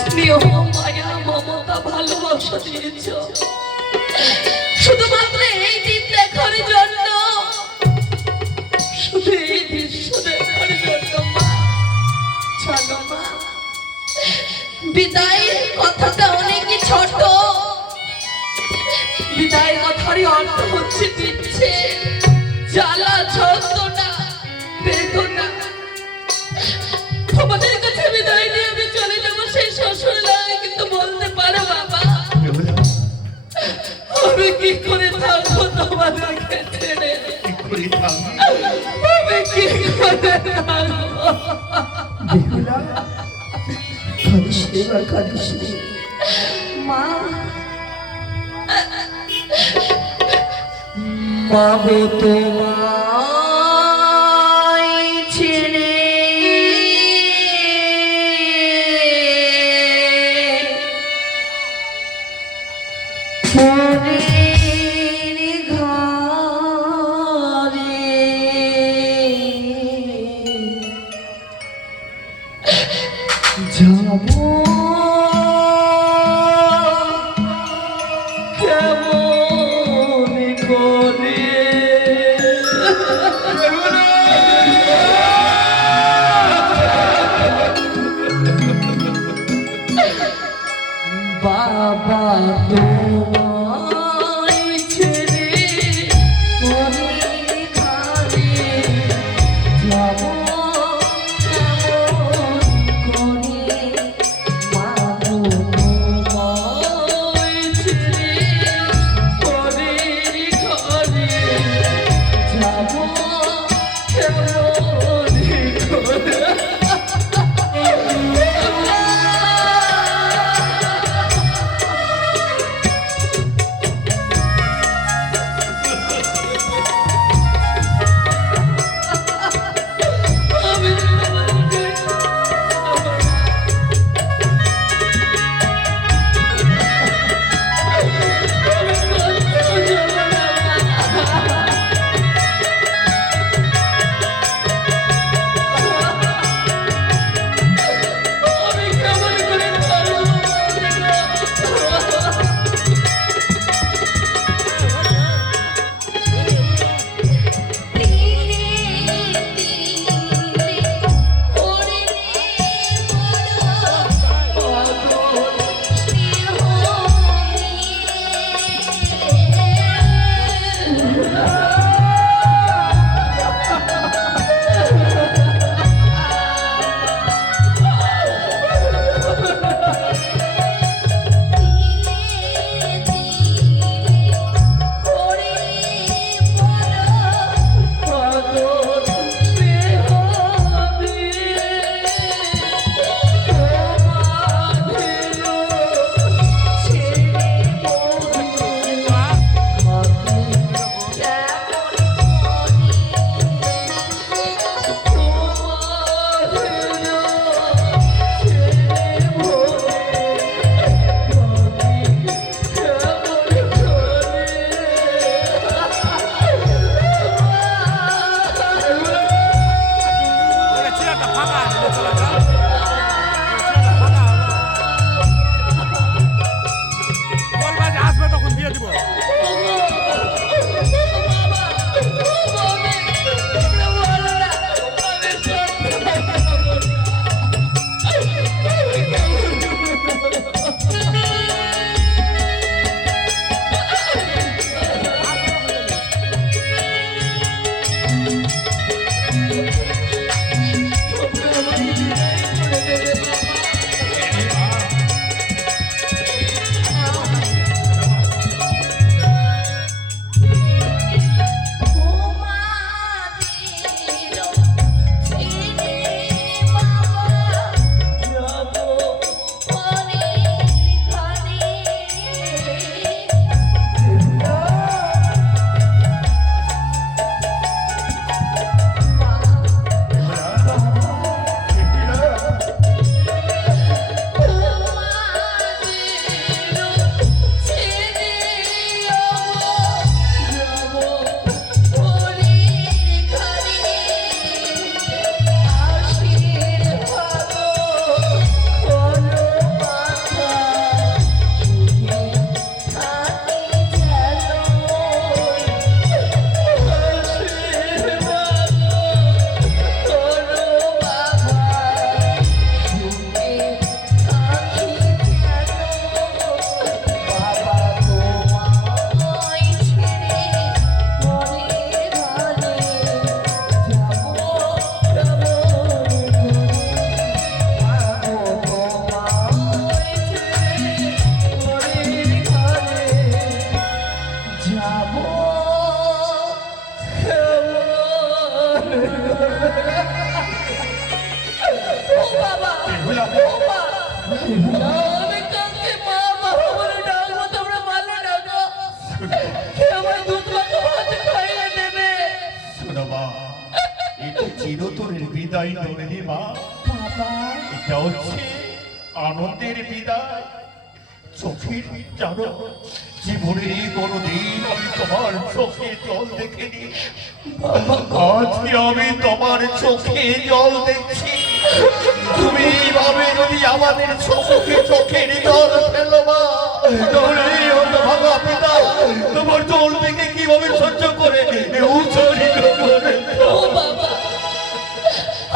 স্নেহ মায়া মমতা ভালোবাসা দিয়েছ শুধুমাত্র এই দিন দেখার জন্য, শুধু এই দৃশ্য দেখার জন্য। মা চলো মা, বিদায়ের কথাটা অনেকই ছোট। বিদায়ের কথারই অর্থ হচ্ছে দিচ্ছে জ্বালা যন্ত্রণা বেদনা। তোমাদের কাছে বিদায় নিয়ে আমি চলে যাবো সেই শ্বশুর লাগে, কিন্তু বলতে পারো বাবা আমি কি করে থাকবো তোমাদেরকে ছেড়ে? আমি কি করে থাকবো? মা মা গো তোমায় ছেড়ে পরের ঘরে যাবো কেমন করে? বাবা তোমায় ছেড়ে পরের ঘরে যাবো আমি কাউকে মা বাবা বলে ডাকবো, তোমরা ভালো ডাকো। কে আমার দুধ মাখা ভাত খাইয়ে দেবে? শোনো মা, এটা চিরতরের বিদায় নয় রে মা, বাবা এটা হচ্ছে আনন্দের বিদায়। চোখের জানো, জীবনে কোনোদিন আমি তোমার চোখে জল দেখিনি, আজকে আমি তোমার চোখে জল দেখছি। তুমি এইভাবে যদি আমাদের চোখে চোখের জল ফেলো মা, তাহলে এই হতভাগা পিতা তোমার জল দেখে কিভাবে সহ্য করে উচ্চারিত করে? ও বাবা,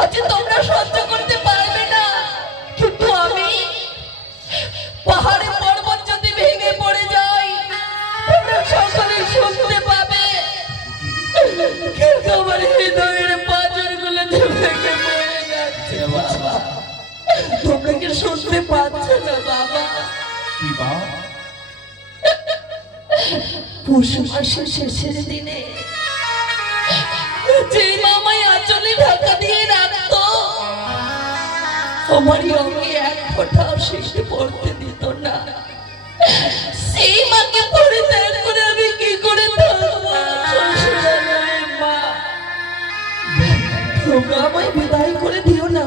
আচ্ছা তোমরা সহ্য করতে পারবে না, কিন্তু আমি পাহাড়ে পর্বত যদি ভেঙে পড়ে যাই, তোমরা সকলে শুনতে পাবে, কিন্তু আমার হৃদয়ের পাঁজরগুলো যে ভেঙে পড়ে যাচ্ছে বাবা। তোমরা কি শুনতে পাচ্ছ না বাবা? কি মা? পৌষ মাসের শেষের দিনে যে মামাই আঁচলে ঢাকা দিয়ে রাখতো, আমার অঙ্গে এক ফোঁটাও শিশু পড়তে দিত না, সেই মাকে পরিত্যাগ করে আমি কি করে থাকবো? শ্বশুরালয়ের মা, তোমরা আমায় বিদায় করে দিও না।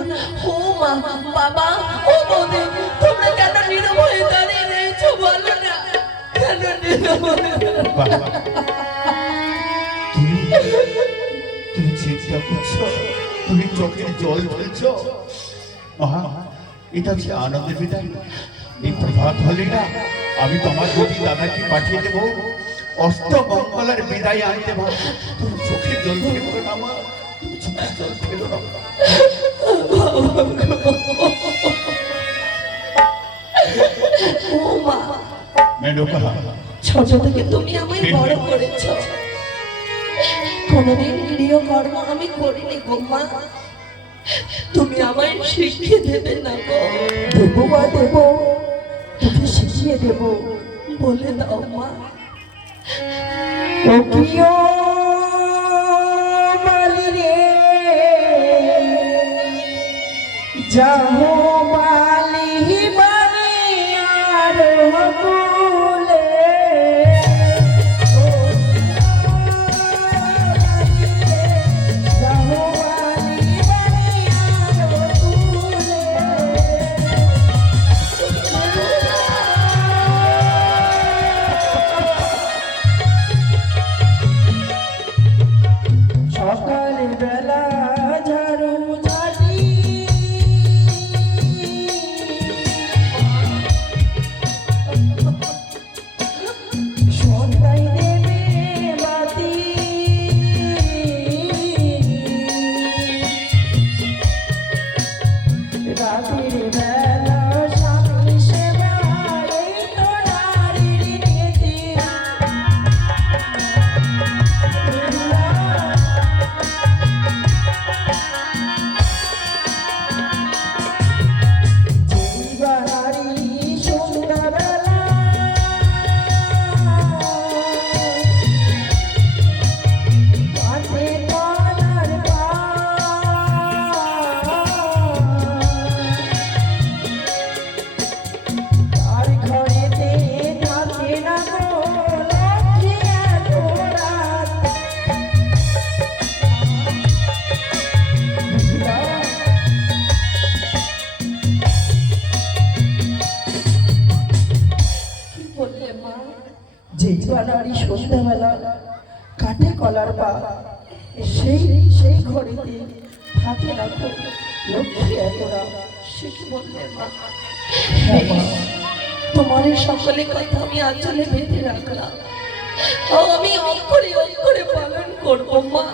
ও মা, বাবা, ও বৌদি, তোমরা কেন নিরভয়ে দাঁড়িয়ে রয়েছো বলো না? কেন নিরভয়ে? বাবা, তুমি চিন্তা করছো, তুমি চোখের জল ফেলছো? মা, এটা হচ্ছে আনন্দের বিদায়। এই প্রভাত হলে না আমি তোমার যদি দাদাকে পাঠিয়ে দেবো অষ্টমঙ্গলার বিদায় আনতে পারবো। তুমি চোখের জল ফেলো না মা, তুমি চোখের জল ফেলো না। ও মা, মেনকা, ছোট থেকে তুমি আমায় বড় করেছো, কোনোদিন গৃহ কর্ম আমি করিনি গো মা, তুমি আমায় শিখিয়ে দেবে না গো? দেবো বা দেবো, তোকে শিখিয়ে দেবো। বলে দাও মা। ও প্রিয় মালি রে, যাহো মালি বাড়ি আর হকুলে, যাহো মালি বাড়ি আর হকুলে, সকাল বেলা ঝাড়ু ঝাড়ি, সন্ধ্যায় দেবে বাতি, রাতের বেলা স্বামী সেবা, এই তো নারীর নীতি। বাড়ি সন্ধ্যাবেলা মাঠে কলার তার ঘরেতে থাকে না গো লক্ষ্মী এত রাত। কি বললে মা? যেই বাড়ি সন্ধ্যাবেলা কাঠে কলার পা, সেই সেই ঘরেতে থাকে না গো লক্ষ্মী এত রাত। সে কি বললে মা? হ্যাঁ মা, তোমার এই সকলে কথা আমি আঁচলে বেঁধে রাখলাম, ও আমি অক্ষরে অক্ষরে পালন করবো মা,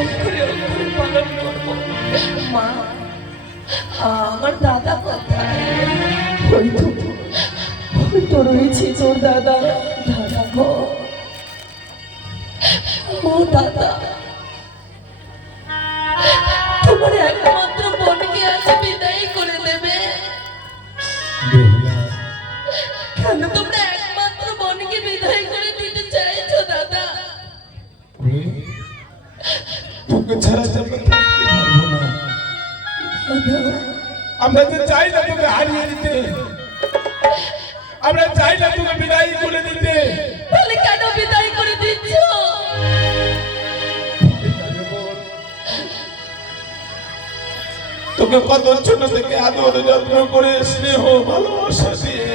অক্ষরে অক্ষরে পালন করবো মা। আমার দাদা কোথায়? ওই তো রয়েছে তোর দাদা। দাদা গো, ও দাদা, তোমার একমাত্র বোনকে আজ বিদায় করে দেবে? কেন তোমরা একমাত্র বোনকে বিদায় করে দিতে চাইছো দাদা? তোকে ছাড়া যাবে থাকতে পারবো না। আমরা তো চাই না তোকে হারিয়ে দিতে, আমরা চাই না তোকে বিদায় করে দিতে। তাহলে কেন বিদায় করে দিচ্ছ? তোকে কত ছোট থেকে আদর যত্ন করে স্নেহ ভালোবাসা দিয়ে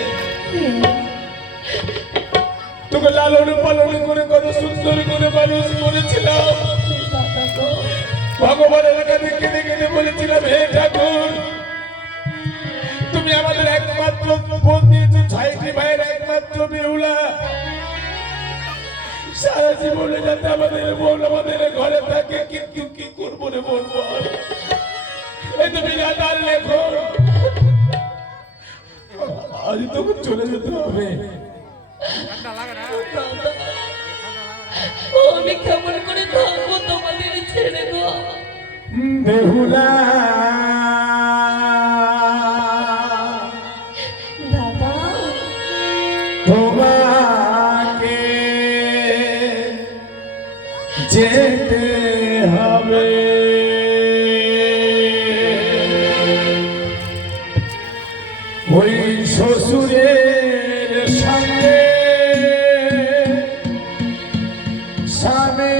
তোকে লালন পালন করে কত সুন্দর করে মানুষ করেছিলাম। দাদা গো, ভগবানের কাছে কেঁদে কেঁদে বলেছিলাম, হে ঠাকুর তুমি আমাদের একমাত্র বোন দিয়েছো, 6টি ভাইয়ের একমাত্র বেহুলা, সারা জীবনে যাতে আমাদের বোন আমাদের ঘরে থাকে, কিন্তু কি করবো রে বোন বল, এই তো বিধাতার লেখন, আজ তোকে চলে যেতে হবে। দাদা, আমি কেমন করে থাকবো তোমাদের ছেড়ে গো? বেহুলা দাদা, তোমাকে যেতে হবে, ওই শ্বশুরের সঙ্গে স্বামী